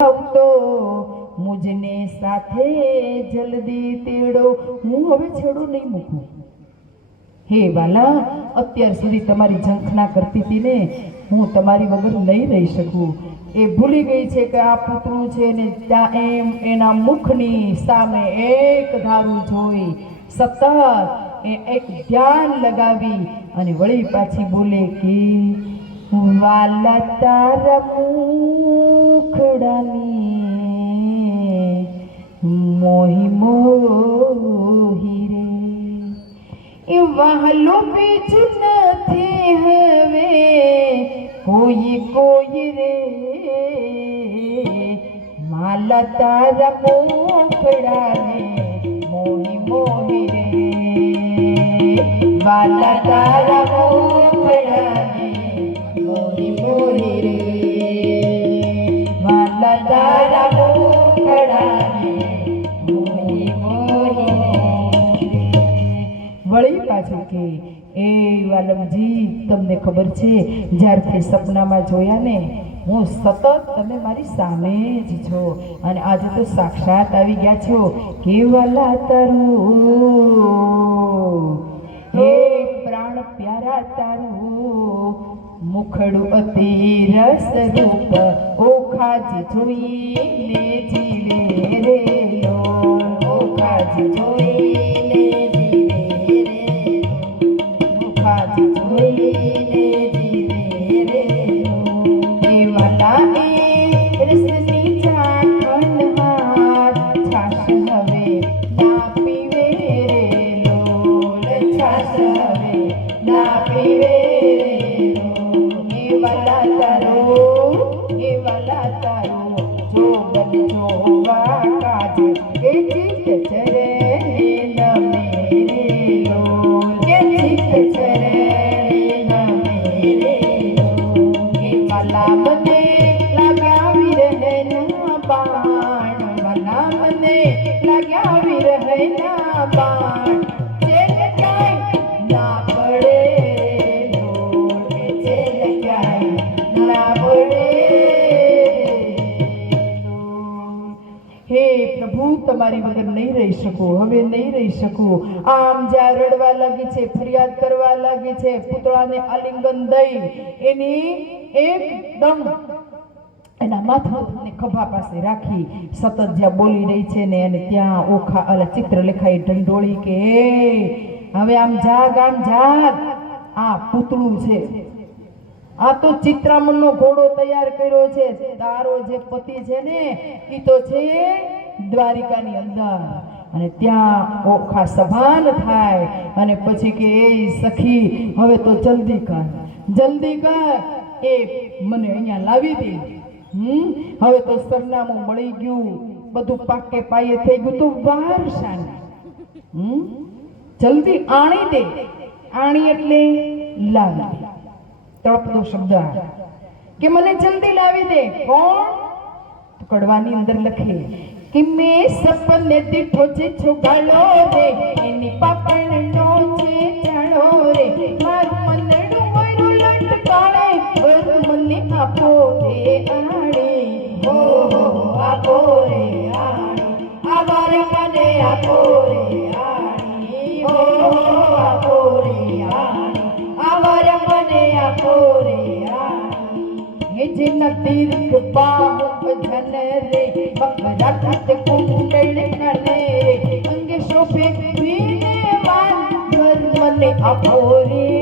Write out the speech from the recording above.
આવતો મુજને સાથે જલ્દી તેડો. હું હવે છેડો નહીં મૂકું. હે વાલા, અત્યાર સુધી તમારી ઝંખના કરતી હતી ને હું તમારી વગર નહીં રહી શકું. એ ભૂલી ગઈ છે કે આ પુતળું છે ને એમ એના મુખની સામે એક ધારું જોઈ. સતત એ એક ધ્યાન લગાવી અને વળી પાછી બોલે કે, વાલા તારા મુખડાની મોહી મોહી રે. એ વહાલો બીજું નથી હવે, કોઈ કોઈ રે. માલા તારા મોખડાને વળી પાછું કે એ વાલમજી તમને ખબર છે, જ્યારથી સપનામાં જોયા ને, હું સતત તમે મારી સામે જ છો. અને આજે તો સાક્ષાત આવી ગયા છો કે વાલા તારું હે પ્રાણ પ્યારા તારું, મુખડું અતિ રસ રૂપ ઓખાજ જોઈને જીવે રે ઓખાજ જોઈને વાલા તારો જોગન જોવા કાજ એ હે પ્રભુ, તમારી વગર નહીં રહી શકું, હવે નહીં રહી શકું. આમ જ્યાં રડવા લાગી છે, ફરિયાદ કરવા લાગી છે, પુતળાને આલિંગન દઈ, એની એકદમ એના માથાને ખભા પાસે રાખી, સતત જ્યાં બોલી રહી છે ને, અને ત્યાં ઓખા અલા ચિત્ર લેખાઈ ઢંઢોળી કે હવે આમ જાગ આમ જાગ. આ પૂતળું છે. આ તો ચિત્રામણનો ઘોડો તૈયાર કર્યો છે. તારો જે પતિ છે ને, એ તો છે દ્વારિકાની અંદર. અને ત્યાં ઓખા સભાન થાય. અને પછી કે એ સખી, હવે તો જલ્દી કર. જલ્દી કર. એ મને અહીંયા લાવી દે. હમ? હવે તો સરનામું મળી ગયું. બધું પાકે પાયે થઈ ગયું. તો વાર શાની હમ? જલ્દી આણી દે. આણી એટલે લાવી તળપદો શબ્દ કે મને જલ્દી લાવી દે. કોણ? કડવાની અંદર લખે. કે મે સપને દીઠો છે છોગાડો રે. એની પાપણનો છે જાણો રે. મારું મનડું મોયરું લટકાણે. વર મને આપો રે આણે. હો હો, આપો રે આણે. આવાર મને આપો રે આણે ನಿಜಿನ ತೀರ್ಥ ಪಾವು ಭಜನರೆ ಮಕರಟ ಕುಂಡಳಿನರೆ ಅಂಗೆ ಶೋಭೆ ವೀಣೆ ವಾಲ್ ಮರ್ಮನೆ ಅಭೋರೇ